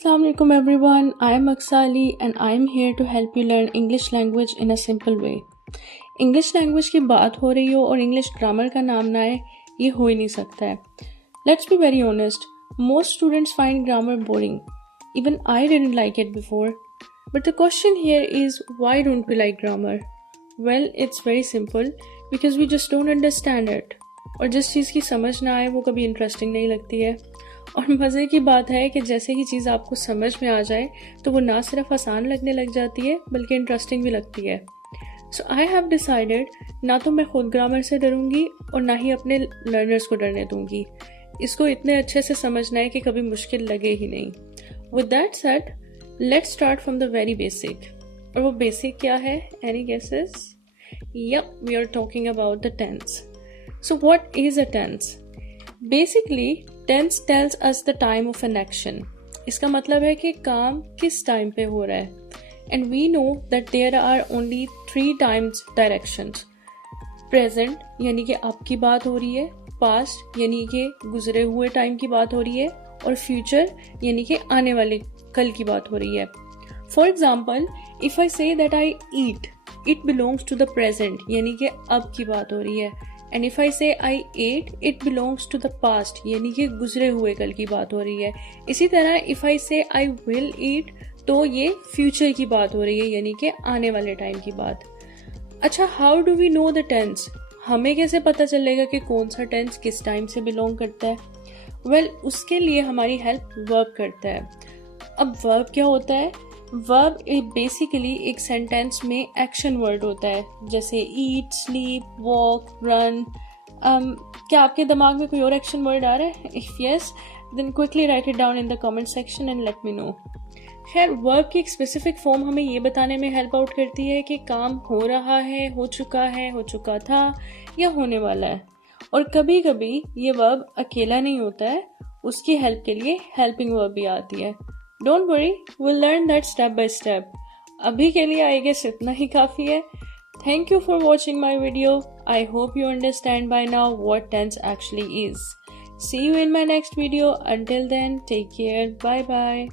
Assalamualaikum everyone, I am Aksa Ali and I am here to help you learn English language in a simple way. English language की बात हो रही हो और English grammar का नाम ना आए, ये हो ही नहीं सकता है. Let's be very honest, most students find grammar boring. Even I didn't like it before. But the question here is, why don't we like grammar? Well, it's very simple, because we just don't understand it. और जिस चीज़ की समझ ना आए वो कभी interesting नहीं लगती है. और मज़े की बात है कि जैसे ही चीज़ आपको समझ में आ जाए तो वो ना सिर्फ आसान लगने लग जाती है बल्कि इंटरेस्टिंग भी लगती है. सो आई हैव डिसाइडेड, ना तो मैं खुद ग्रामर से डरूंगी और ना ही अपने लर्नर्स को डरने दूंगी. इसको इतने अच्छे से समझना है कि कभी मुश्किल लगे ही नहीं. With that said, let's start from the very basic. और वो बेसिक क्या है? Any guesses? Yep, we are talking about the tense. So what is a tense? Basically, tense tells us the time of an action. इसका मतलब है कि काम किस टाइम पे हो रहा है. And we know that there are only 3 times directions. Present यानी कि अब की बात हो रही है, past यानी कि गुजरे हुए टाइम की बात हो रही है, और future यानी कि आने वाले कल की बात हो रही है. For example, if I say that I eat, it belongs to the present यानी कि अब की बात हो रही है. And if I say I ate, it belongs to the past यानी कि गुजरे हुए कल की बात हो रही है. इसी तरह if I say I will eat, तो ये फ्यूचर की बात हो रही है यानी कि आने वाले टाइम की बात. अच्छा, how do we know the tense? हमें कैसे पता चलेगा कि कौन सा टेंस किस टाइम से बिलोंग करता है? वेल, उसके लिए हमारी हेल्प वर्ब करता है. अब वर्ब क्या होता है? वर्ब बेसिकली एक सेंटेंस में एक्शन वर्ड होता है, जैसे ईट, स्लीप, वॉक, रन. क्या आपके दिमाग में कोई और एक्शन वर्ड आ रहा है? If yes, then quickly write it down in the comment section and let me know. खैर, वर्ब की एक स्पेसिफिक फॉर्म हमें ये बताने में हेल्प आउट करती है कि काम हो रहा है, हो चुका था या होने वाला है. और कभी कभी ये वर्ब अकेला नहीं होता है, उसकी हेल्प के लिए हेल्पिंग वर्ब भी आती है. Don't worry, we'll learn that step by step. अभी के लिए I guess इतना ही काफ़ी है. Thank you for watching my video. I hope you understand by now what tense actually is. See you in my next video. Until then, take care. Bye bye.